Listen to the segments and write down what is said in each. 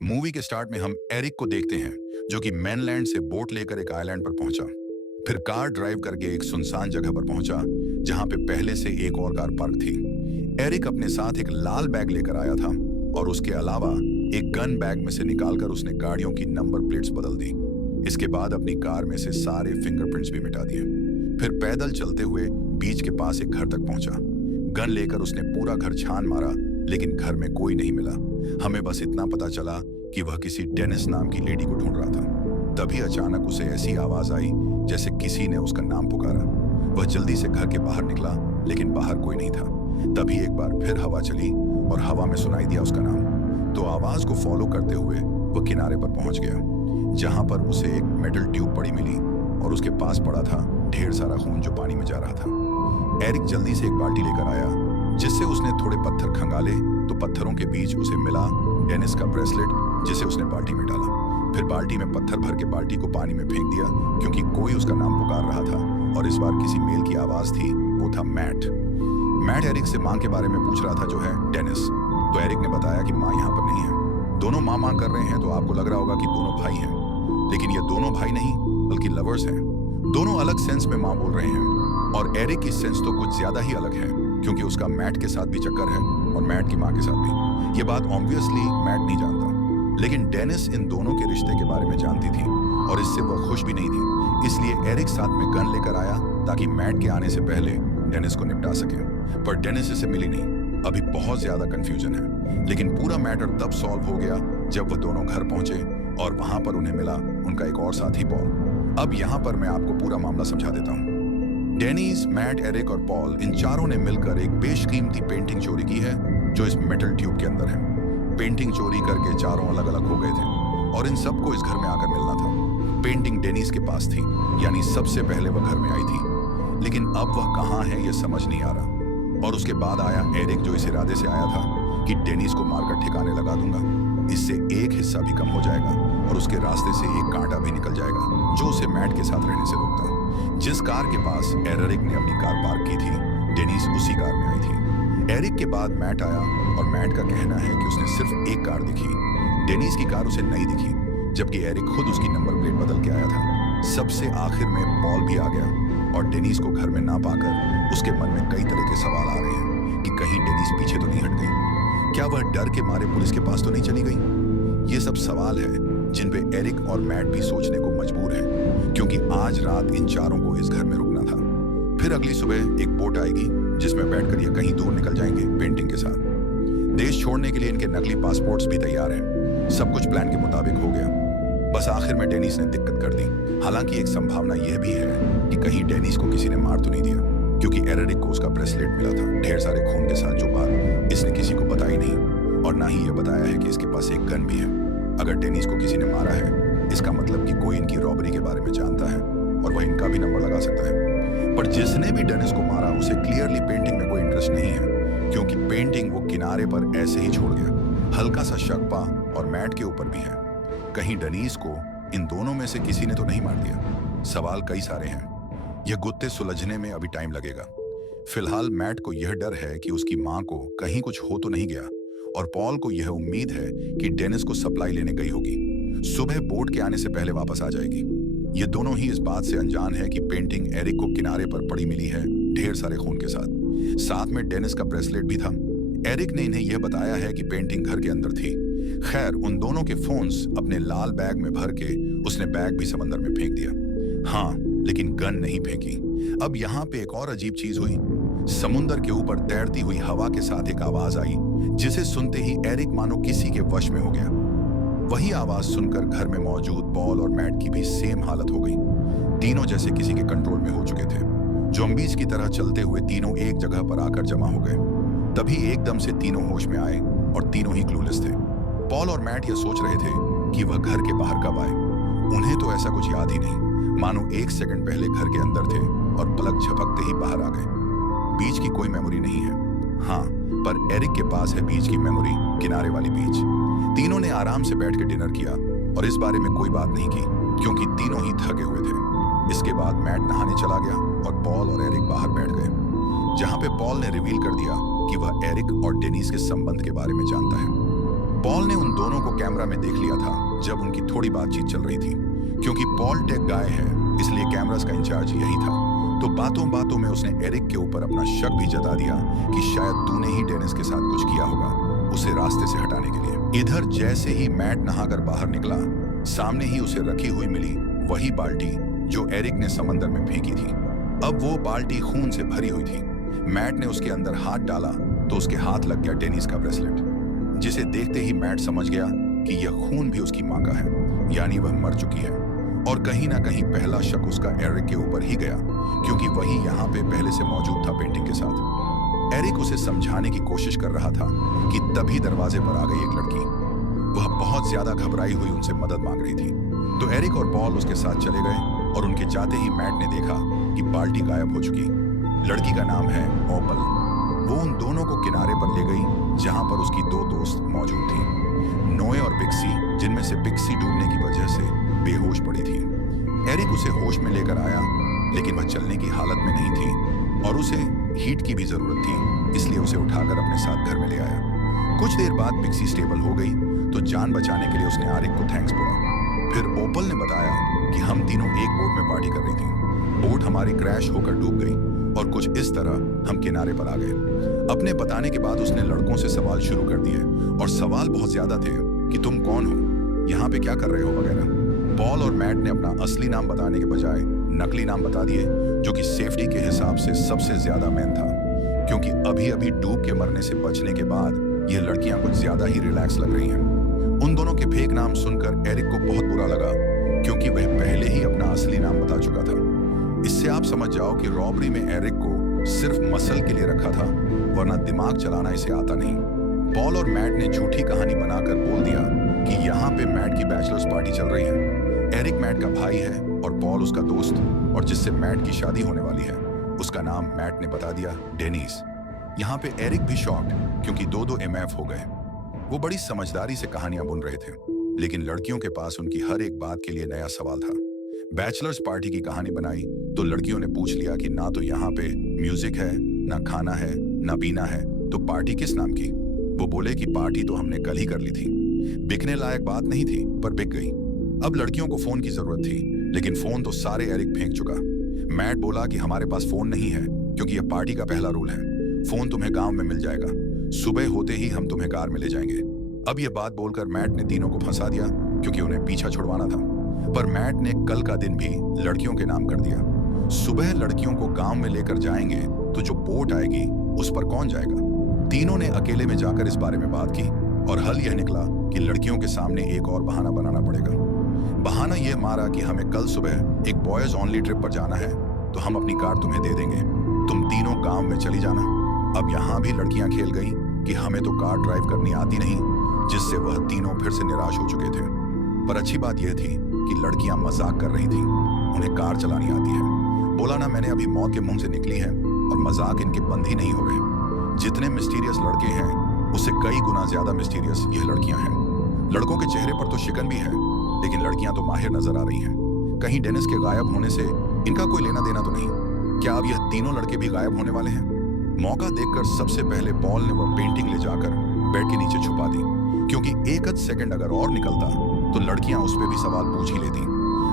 Movie के start में हम एरिक को देखते हैं जो कि मेनलैंड से बोट लेकर एक आइलैंड पर पहुंचा। फिर कार ड्राइव करके एक सुनसान जगह पर पहुंचा जहां पे पहले से एक और कार पार्क थी। एरिक अपने साथ एक लाल बैग लेकर आया था और उसके अलावा एक गन बैग में से निकालकर उसने गाड़ियों की नंबर प्लेट्स बदल दी। इसके बाद अपनी कार में से सारे फिंगरप्रिंट्स भी मिटा दिए। फिर पैदल चलते हुए बीच के पास एक घर तक पहुंचा। गन लेकर उसने पूरा घर छान मारा लेकिन घर में कोई नहीं मिला। हमें बस इतना पता चला कि वह किसी डेनिस नाम की लेडी को ढूंढ रहा था। तभी अचानक उसे ऐसी आवाज आई जैसे किसी ने उसका नाम पुकारा। वह जल्दी से घर के बाहर निकला लेकिन बाहर कोई नहीं था। तभी एक बार फिर हवा चली और हवा में सुनाई दिया उसका नाम। तो आवाज को फॉलो करते हुए वह किनारे पर पहुंच गया जहां पर उसे एक मेटल ट्यूब पड़ी मिली और उसके पास पड़ा था ढेर सारा खून जो पानी में जा रहा था। एरिक जल्दी से एक बाल्टी लेकर आया जिससे उसने थोड़े पत्थर खंगाले तो पत्थरों के बीच उसे मिला डेनिस का ब्रेसलेट जिसे उसने बाल्टी में डाला। फिर बाल्टी में पत्थर भर के बाल्टी को पानी में फेंक दिया क्योंकि कोई उसका नाम पुकार रहा था और इस बार किसी मेल की आवाज थी। वो था मैट। मैट एरिक से माँ के बारे में पूछ रहा था जो है डेनिस। तो एरिक ने बताया कि माँ यहाँ पर नहीं है। दोनों माँ माँ कर रहे हैं तो आपको लग रहा होगा कि दोनों भाई हैं, लेकिन ये दोनों भाई नहीं बल्कि लवर्स हैं। दोनों अलग सेंस में माँ बोल रहे हैं और एरिक की सेंस तो कुछ ज्यादा ही अलग है क्योंकि उसका मैट के साथ भी चक्कर है और मैट की माँ के साथ भी। ये बात ऑब्वियसली मैट नहीं जानता, लेकिन डेनिस इन दोनों के रिश्ते के बारे में जानती थी और इससे वह खुश भी नहीं थी। इसलिए एरिक साथ में गन लेकर आया ताकि मैट के आने से पहले डेनिस को निपटा सके। पर डेनिस इसे मिली नहीं। अभी बहुत ज्यादा कंफ्यूजन है, लेकिन पूरा मैटर तब सॉल्व हो गया जब वो दोनों घर पहुंचे और वहां पर उन्हें मिला उनका एक और साथी पॉल। अब यहाँ पर मैं आपको पूरा मामला समझा देता हूँ। डेनिस, मैट, एरिक और पॉल इन चारों ने मिलकर एक बेशकीमती पेंटिंग चोरी की है जो इस मेटल ट्यूब के अंदर है। पेंटिंग चोरी करके चारों अलग अलग हो गए थे और इन सबको इस घर में आकर मिलना था। पेंटिंग डेनिस के पास थी, यानी सबसे पहले वह घर में आई थी, लेकिन अब वह कहाँ है ये समझ नहीं आ रहा। और उसके बाद आया एरिक जो इस इरादे से आया था कि डेनिस को मारकर ठिकाने लगा दूंगा। इससे एक हिस्सा भी कम हो जाएगा और उसके रास्ते से एक कांटा भी निकल जाएगा जो उसे मैट के साथ रहने से रोकता। जिस कार के पास एरिक ने अपनी कार पार्क की थी, डेनिस उसी कार में आई थी। एरिक के बाद मैट आया और मैट का कहना है कि उसने सिर्फ एक कार दिखी। डेनिस की कार उसे नहीं दिखी, जबकि एरिक खुद उसकी नंबर प्लेट बदल के आया था। सबसे आखिर में पॉल भी आ गया और डेनिस को घर में ना पाकर उसके मन में कई तरह के सवाल आ रहे हैं कि कहीं डेनिस पीछे तो नहीं हट गई, क्या वह डर के मारे पुलिस के पास तो नहीं चली गई। ये सब सवाल है जिन पे एरिक और मैट भी सोचने को मजबूर हैं क्योंकि आज रात इन चारों को इस घर में रुकना था। फिर अगली सुबह एक बोट आएगी जिसमें बैठकर ये कहीं दूर निकल जाएंगे पेंटिंग के साथ। देश छोड़ने के लिए इनके नकली पासपोर्ट्स भी तैयार हैं। सब कुछ प्लान के मुताबिक हो गया। बस आखिर में डेनिस ने दिक्कत कर दी। हालांकि एक संभावना यह भी है कि कहीं डेनिस को किसी ने मार तो नहीं दिया क्योंकि एरिक को उसका ब्रेसलेट मिला था ढेर सारे खून के साथ, जो बात इसने किसी को बताई नहीं और ना ही यह बताया है कि इसके पास एक गन भी है। अगर डेनिस को किसी ने मारा है इसका मतलब कि कोई इनकी रॉबरी के बारे में जानता है और वह इनका भी नंबर लगा सकता है। पर जिसने भी डेनिस को मारा उसे क्लियरली पेंटिंग में कोई इंटरेस्ट नहीं है क्योंकि पेंटिंग वो किनारे पर ऐसे ही छोड़ गया। हल्का सा शक पा और मैट के ऊपर भी है, कहीं डेनिस को इन दोनों में से किसी ने तो नहीं मार दिया। सवाल कई सारे हैं। यह गुत्ते सुलझने में अभी टाइम लगेगा। फिलहाल मैट को यह डर है कि उसकी माँ को कहीं कुछ हो तो नहीं गया और पॉल को यह उम्मीद है कि डेनिस को सप्लाई लेने गई होगी। सुबह बोट के आने से पहले वापस आ जाएगी। ये दोनों ही इस बात से अनजान है कि पेंटिंग एरिक को किनारे पर पड़ी मिली है ढेर सारे खून के साथ। साथ में डेनिस का ब्रेसलेट भी था। एरिक ने इन्हें यह बताया है कि पेंटिंग घर के अंदर थी। खैर, उन दोनों के फोन्स अपने लाल बैग में भर के उसने बैग भी समंदर में फेंक दिया। हाँ, लेकिन गन नहीं फेंकी। अब यहाँ पे एक और अजीब चीज हुई। समुंदर के ऊपर तैरती हुई हवा के साथ एक आवाज आई जिसे सुनते ही एरिक मानो किसी के वश में हो गया। वही आवाज सुनकर घर में मौजूद पॉल और मैट की भी सेम हालत हो गई। तीनों जैसे किसी के कंट्रोल में हो चुके थे। ज़ॉम्बीज की तरह चलते हुए तीनों एक जगह पर आकर जमा हो गए। तभी एकदम से तीनों होश में आए और तीनों ही क्लूलेस थे। पॉल और मैट ये सोच रहे थे कि वह घर के बाहर कब आए। उन्हें तो ऐसा कुछ याद ही नहीं, मानो एक सेकंड पहले घर के अंदर थे और पलक झपकते ही बाहर आ गए। बीच की कोई मेमोरी नहीं है। हाँ, पर एरिक के पास है बीच की मेमोरी, किनारे वाली बीच। तीनों ने आराम से बैठ के डिनर किया और इस बारे में कोई बात नहीं की क्योंकि तीनों ही थके हुए थे। इसके बाद मैट नहाने चला गया और पॉल और एरिक बाहर बैठ गए, जहां पे पॉल ने रिवील कर दिया कि वह एरिक और डेनिस के संबंध के बारे में जानता है। पॉल ने उन दोनों को कैमरा में देख लिया था जब उनकी थोड़ी बातचीत चल रही थी। क्योंकि पॉल टेक गाय है, इसलिए कैमरास का इंचार्ज यही था। तो बातों बातों में उसने एरिक के ऊपर अपना शक भी जता दिया कि शायद तूने ही डेनिस के साथ कुछ किया होगा, उसे रास्ते से हटाने के लिए। इधर जैसे ही मैट नहाकर बाहर निकला, सामने ही उसे रखी हुई मिली वही बाल्टी जो एरिक ने समंदर में फेंकी थी। अब वो बाल्टी खून से भरी हुई थी। मैट ने उसके अंदर हाथ डाला तो उसके हाथ लग गया डेनिस का ब्रेसलेट, जिसे देखते ही मैट समझ गया कि यह खून भी उसकी मां का है, यानी वह मर चुकी है। और कहीं ना कहीं पहला शक उसका एरिक के ऊपर ही गया, क्योंकि वही यहाँ पे पहले से मौजूद था पेंटिंग के साथ। एरिक उसे समझाने की कोशिश कर रहा था कि तभी दरवाजे पर आ गई एक लड़की। वह बहुत ज्यादा घबराई हुई उनसे मदद मांग रही थी। तो एरिक और पॉल उसके साथ चले गए और उनके जाते ही मैट ने देखा कि बाल्टी गायब हो चुकी। लड़की का नाम है ओपल। वो उन दोनों को किनारे पर ले गई जहां पर उसकी दो दोस्त मौजूद थी, नोए और पिक्सी, जिनमें से पिक्सी डूबने की वजह से बेहोश पड़ी थी। एरिक उसे होश में लेकर आया, लेकिन वह चलने की हालत में नहीं थी और उसे हीट की भी जरूरत थी, इसलिए उसे उठाकर अपने साथ घर में ले आया। कुछ देर बाद पिक्सी स्टेबल हो गई तो जान बचाने के लिए उसने एरिक को थैंक्स बोला। फिर ओपल ने बताया कि हम तीनों एक बोट में पार्टी कर रही थी। बोट हमारी क्रैश होकर डूब गई और कुछ इस तरह हम किनारे पर आ गए। अपने बताने के बाद उसने लड़कों से सवाल शुरू कर दिए और सवाल बहुत ज्यादा थे कि तुम कौन हो, यहाँ पे क्या कर रहे हो वगैरह। पॉल और मैट ने अपना असली नाम बताने के बजाय नकली नाम बता दिए, जो कि सेफ्टी के हिसाब से सबसे ज्यादा मेन था, क्योंकि अभी अभी डूब के मरने से बचने के बाद ये लड़कियां कुछ ज्यादा ही रिलैक्स लग रही हैं। उन दोनों के फेक नाम सुनकर एरिक को बहुत बुरा लगा, क्योंकि वह पहले ही अपना असली नाम बता चुका था। इससे आप समझ जाओ कि रॉबरी में एरिक को सिर्फ मसल के लिए रखा था, वरना दिमाग चलाना इसे आता नहीं। पॉल और मैट ने झूठी कहानी बनाकर बोल दिया कि यहाँ पे मैट की बैचलर्स पार्टी चल रही है। एरिक मैट का भाई है और पॉल उसका दोस्त, और जिससे मैट की शादी होने वाली है उसका नाम मैट ने बता दिया डेनिस। यहाँ पे एरिक भी शॉक्ड, क्योंकि दो एमएफ हो गए। वो बड़ी समझदारी से कहानियां बुन रहे थे, लेकिन लड़कियों के पास उनकी हर एक बात के लिए नया सवाल था। बैचलर्स पार्टी की कहानी बनाई तो लड़कियों ने पूछ लिया कि ना तो यहाँ पे म्यूजिक है, ना खाना है, ना पीना है, तो पार्टी किस नाम की। वो बोले कि पार्टी तो हमने कल ही कर ली थी। बिकने लायक बात नहीं थी, पर बिक गई। अब लड़कियों को फोन की जरूरत थी, लेकिन फोन तो सारे एरिक फेंक चुका। मैट बोला कि हमारे पास फोन नहीं है, क्योंकि यह पार्टी का पहला रूल है। फोन तुम्हें गांव में मिल जाएगा, सुबह होते ही हम तुम्हें कार में ले जाएंगे। अब यह बात बोलकर मैट ने तीनों को फंसा दिया, क्योंकि उन्हें पीछा छुड़वाना था। पर मैट ने कल का दिन भी लड़कियों के नाम कर दिया। सुबह लड़कियों को गांव में लेकर जाएंगे तो जो बोट आएगी उस पर कौन जाएगा। तीनों ने अकेले में जाकर इस बारे में बात की और हल यह निकला कि लड़कियों के सामने एक और बहाना बनाना पड़ेगा। बहाना यह मारा कि हमें कल सुबह एक बॉयज ओनली ट्रिप पर जाना है, तो हम अपनी कार तुम्हें दे देंगे, तुम तीनों गांव में चली जाना। अब यहाँ भी लड़कियां खेल गई कि हमें तो कार ड्राइव करनी आती नहीं, जिससे वह तीनों फिर से निराश हो चुके थे। पर अच्छी बात यह थी कि लड़कियां मजाक कर रही थीं, उन्हें कार चलानी आती है। बोला ना मैंने अभी मौत के मुंह से निकली है, और मजाक इनके बंद ही नहीं हो रहे। जितने मिस्टीरियस लड़के हैं उससे कई गुना ज्यादा मिस्टीरियस यह लड़कियां हैं। लड़कों के चेहरे पर तो शिकन भी है, लेकिन लड़कियां तो माहिर नजर आ रही हैं। कहीं डेनिस के गायब होने से इनका कोई लेना देना तो नहीं। क्या अब यह तीनों लड़के भी गायब होने वाले हैं? मौका देखकर सबसे पहले पॉल ने वह पेंटिंग ले जाकर बेड के नीचे छुपा दी, क्योंकि एक आध सेकंड अगर और निकलता तो लड़कियां उस पर भी सवाल पूछ ही लेती।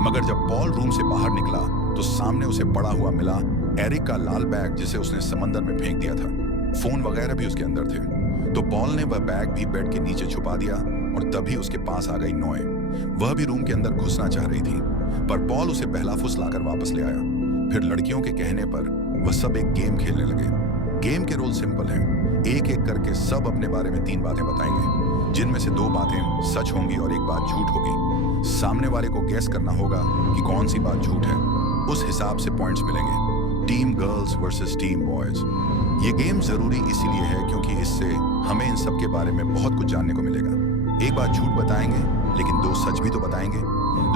मगर जब पॉल रूम से बाहर निकला तो सामने उसे पड़ा हुआ मिला एरिक का लाल बैग, जिसे उसने समंदर में फेंक दिया था। फोन वगैरह भी उसके अंदर थे। तो पॉल ने वह बैग भी बेड के नीचे छुपा दिया, और तभी उसके पास आ गई नोए। वह भी रूम के अंदर घुसना चाह रही थी, पर पॉल उसे बहला फुसलाकर वापस ले आया। फिर लड़कियों के कहने पर वह सब एक गेम खेलने लगे। गेम के रूल सिंपल हैं, एक एक करके सब अपने बारे में 3 बातें बताएंगे, जिनमें से 2 बातें सच होंगी और 1 बात झूठ होगी। सामने वाले को गेस करना होगा कि कौन सी बात झूठ है, उस हिसाब से पॉइंट्स मिलेंगे। Team girls versus team boys. ये गेम जरूरी इसीलिए है क्योंकि इससे हमें इन सब के बारे में बहुत कुछ जानने को मिलेगा। 1 बात झूठ बताएंगे, लेकिन 2 सच भी तो बताएंगे।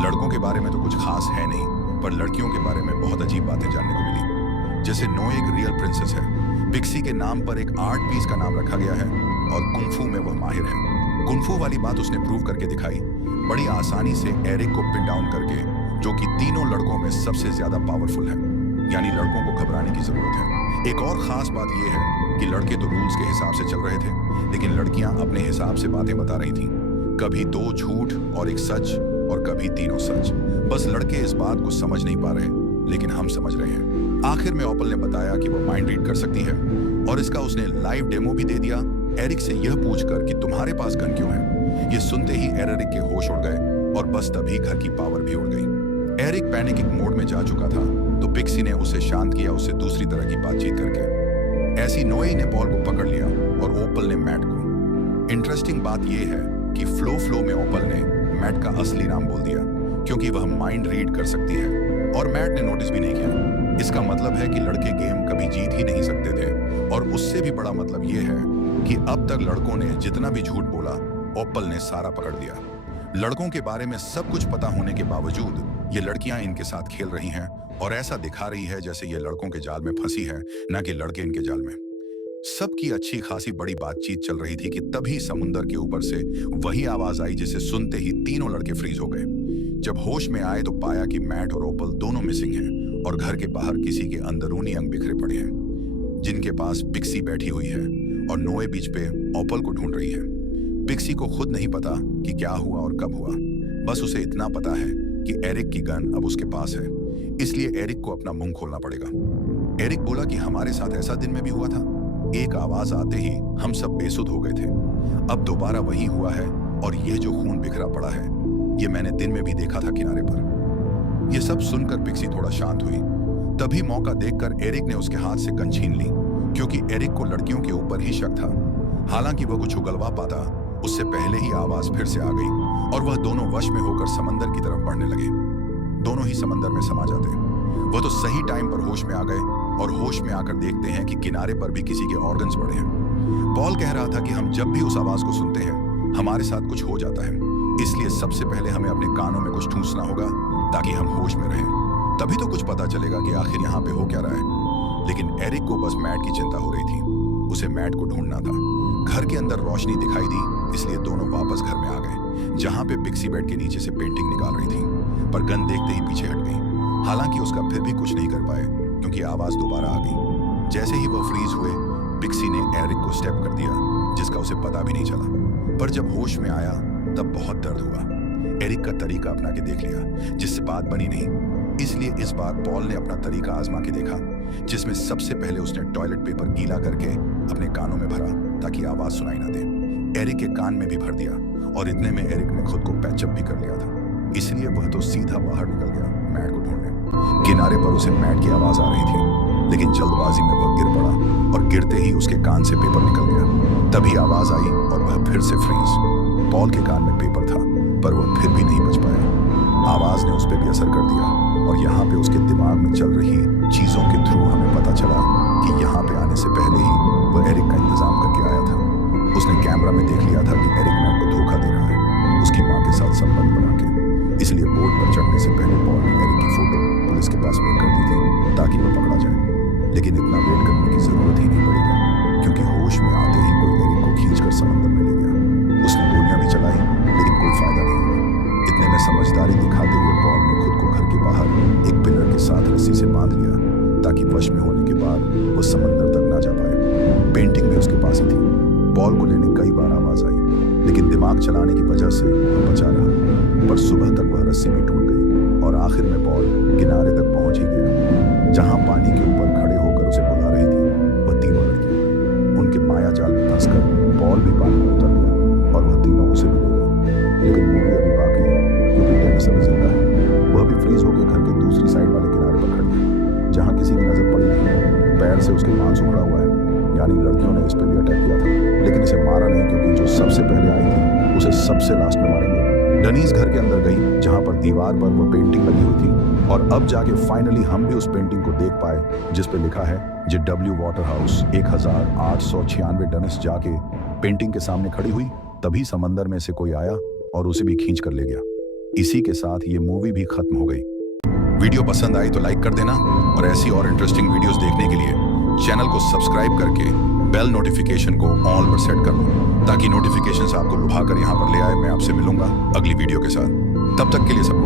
लड़कों के बारे में तो कुछ खास है नहीं, पर लड़कियों के बारे में बहुत अजीब बातें जानने को मिली। जैसे नो एक रियल प्रिंसेस है, पिक्सी के नाम पर एक आर्ट पीस का नाम रखा गया है, और कुंफू में वह माहिर है। कुंफू वाली बात उसने प्रूव करके दिखाई, बड़ी आसानी से एरिक को पिन डाउन करके, जो कि तीनों लड़कों में सबसे ज्यादा पावरफुल है। यानी लड़कों को घबराने की जरूरत है। एक और खास बात यह है कि लड़के तो रूल्स के हिसाब से चल रहे थे, लेकिन लड़कियां अपने हिसाब से बातें बता रही थीं। कभी 2 झूठ और 1 सच, और कभी तीनों सच। बस लड़के इस बात को समझ नहीं पा रहे, लेकिन हम समझ रहे हैं। आखिर में ओपल ने बताया कि वो माइंड रीड कर सकती है, और इसका उसने लाइव डेमो भी दे दिया, एरिक से यह पूछकर कि तुम्हारे पास गन क्यों है। ये सुनते ही एरिक के होश उड़ गए, और बस तभी घर की पावर भी उड़ गई। एरिक पैनिक मोड में जा चुका था, तो पिक्सी ने उसे शांत किया, उससे दूसरी तरह की बातचीत करके। ऐसी नोई ने पॉल को पकड़ लिया और ओपल ने मैट को। इंटरेस्टिंग बात यह है कि फ्लो में ओपल ने मैट का असली नाम बोल दिया, क्योंकि वह माइंड रीड कर सकती है, और मैट ने नोटिस भी नहीं किया। इसका मतलब है कि लड़के गेम कभी जीत ही नहीं सकते थे, और उससे भी बड़ा मतलब यह है कि अब तक लड़कों ने जितना भी झूठ बोला, ओपल ने सारा पकड़ दिया। लड़कों के बारे में सब कुछ पता होने के बावजूद ये लड़कियां इनके साथ खेल रही हैं, और ऐसा दिखा रही है जैसे ये लड़कों के जाल में फंसी है, न कि लड़के इनके जाल में। सबकी अच्छी खासी बड़ी बातचीत चल रही थी कि तभी समुंदर के ऊपर से वही आवाज आई, जिसे सुनते ही तीनों लड़के फ्रीज हो गए। जब होश में आए तो पाया कि मैट और ओपल दोनों मिसिंग हैं, और घर के बाहर किसी के अंदरूनी अंग बिखरे पड़े हैं, जिनके पास पिक्सी बैठी हुई है, और नोए बीच पे ओपल को ढूंढ रही है। पिक्सी को खुद नहीं पता कि क्या हुआ और कब हुआ, बस उसे इतना पता है कि एरिक की गन अब उसके पास है, इसलिए एरिक को अपना मुंह खोलना पड़ेगा। एरिक बोला कि हमारे साथ ऐसा दिन में भी हुआ था। एक आवाज आते ही हम सब बेसुध हो गए थे। अब दोबारा वही हुआ है, और ये जो खून बिखरा पड़ा है, ये मैंने दिन में भी देखा था किनारे पर। ये सब सुनकर पिक्सी थोड़ा शांत हुई। तभी मौका देखकर एरिक ने उसके हाथ से गन छीन ली, क्योंकि एरिक को लड़कियों के ऊपर ही शक था। हालांकि वह कुछ उगलवा पाता, उससे पहले ही आवाज फिर से आ गई, और वह दोनों वश में होकर समंदर की तरफ बढ़ने लगे। दोनों ही समंदर में समा जाते। वह तो सही टाइम पर होश में आ गए, और होश में आकर देखते हैं कि किनारे पर भी किसी के ऑर्गन्स पड़े हैं। पॉल कह रहा था कि हम जब भी उस आवाज को सुनते हैं, हमारे साथ कुछ हो जाता है, इसलिए सबसे पहले हमें अपने कानों में कुछ ठूंसना होगा, ताकि हम होश में रहें। तभी तो कुछ पता चलेगा कि आखिर यहाँ पे हो क्या रहा है। लेकिन एरिक को बस मैट की चिंता हो रही थी, उसे मैट को ढूंढना था। घर के अंदर रोशनी दिखाई दी, इसलिए दोनों वापस घर में आ गए, जहाँ पे पिक्सी बेड के नीचे से पेंटिंग निकाल रही थी, पर गन देखते ही पीछे हट गई। हालांकि उसका फिर भी कुछ नहीं कर पाए, क्योंकि आवाज दोबारा आ गई। जैसे ही वह फ्रीज हुए, पिक्सी ने एरिक को स्टेप कर दिया, जिसका उसे पता भी नहीं चला। पर जब होश में आया, तब बहुत दर्द हुआ। एरिक का तरीका अपना के देख लिया, जिससे बात बनी नहीं, इसलिए इस बार पॉल ने अपना तरीका आजमा के देखा, जिसमें सबसे पहले उसने टॉयलेट पेपर गीला करके अपने कानों में भरा, ताकि आवाज सुनाई ना दे। एरिक के कान में भी भर दिया, और इतने में एरिक ने खुद को पैचअप भी कर लिया था, इसलिए वह तो सीधा बाहर निकल गया मैट को ढूंढने। किनारे पर उसे मैट की आवाज आ रही थी, लेकिन जल्दबाजी में वह गिर पड़ा, और गिरते ही उसके कान से पेपर निकल गया। तभी आवाज आई, और वह फिर से फ्रीज। पॉल के कान में पेपर था, पर वह फिर भी नहीं बच पाया। आवाज ने उस पर भी असर कर दिया, और यहाँ पे उसके दिमाग में चल रही चीजों के थ्रू हमें पता चला कि यहाँ पे आने से पहले ही वह एरिक का इंतजाम करके आया था। उसने कैमरा में देख लिया था कि एरिक मैट को धोखा दे रहा है, उसकी माँ के साथ संबंध बना के। इसलिए बोट पर चढ़ने से पहले पॉल ने एरिक की फोटो पुलिस के पास मेल कर दी थी, ताकि वह पकड़ा जाए। लेकिन इतना वेट करने की जरूरत ही नहीं पड़ेगी, क्योंकि होश में आते ही कोई एरिक को खींचकर समंदर में ले गया। उसने गोलियां भी चलाई, लेकिन कोई फायदा नहीं हुआ। इतने में समझदारी दिखाते हुए पॉल ने खुद को घर के बाहर एक पिलर के साथ रस्सी से बांध लिया, ताकि वश में होने के बाद वो समंदर तक ना जा पाए। पेंटिंग भी उसके पास ही थी। पॉल को लेने कई बार आवाज आई, लेकिन दिमाग चलाने की वजह से वह बचा रहा। पर सुबह तक वह रस्सी भी टूट गई, और आखिर में पॉल किनारे तक पहुंच ही गया, जहां पानी के ऊपर खड़े होकर उसे बुला रही थी वह तीनों लड़कियां। उनके माया जाल में फंसकर पॉल भी पानी में उतर गया, और वह तीनों उसे भी ले गई। लेकिन मूवी अभी बाकी है, क्योंकि डेनिस अभी जिंदा है। वह भी फ्रीज होकर घर के दूसरी साइड वाले किनारे पर खड़ी है, जहाँ किसी की नजर पड़ी नहीं। पैर से उसके मांस उखड़ा हुआ है, यानी लड़कियों ने इस पर भी अटैक किया था, लेकिन इसे मारा नहीं, क्योंकि जो सबसे पहले आई थी उसे सबसे लास्ट में मारेंगे। डनीज घर के अंदर गई, जहां पर दीवार पर वो पेंटिंग लगी हुई थी, और अब जाके फाइनली हम भी उस पेंटिंग को देख पाए, जिस पे लिखा है JW वाटर हाउस 1896। डनीज जाके पेंटिंग के सामने खड़ी हुई, तभी समंदर में से कोई आया और उसे भी खींच कर ले गया। इसी के साथ ये मूवी भी खत्म हो गई। वीडियो पसंद आई तो लाइक कर देना, और ऐसी और इंटरेस्टिंग वीडियोस देखने के लिए चैनल को सब्सक्राइब करके बेल नोटिफिकेशन को ऑल पर सेट कर लो, ताकि नोटिफिकेशंस आपको लुभाकर यहाँ पर ले आए। मैं आपसे मिलूंगा अगली वीडियो के साथ। तब तक के लिए सब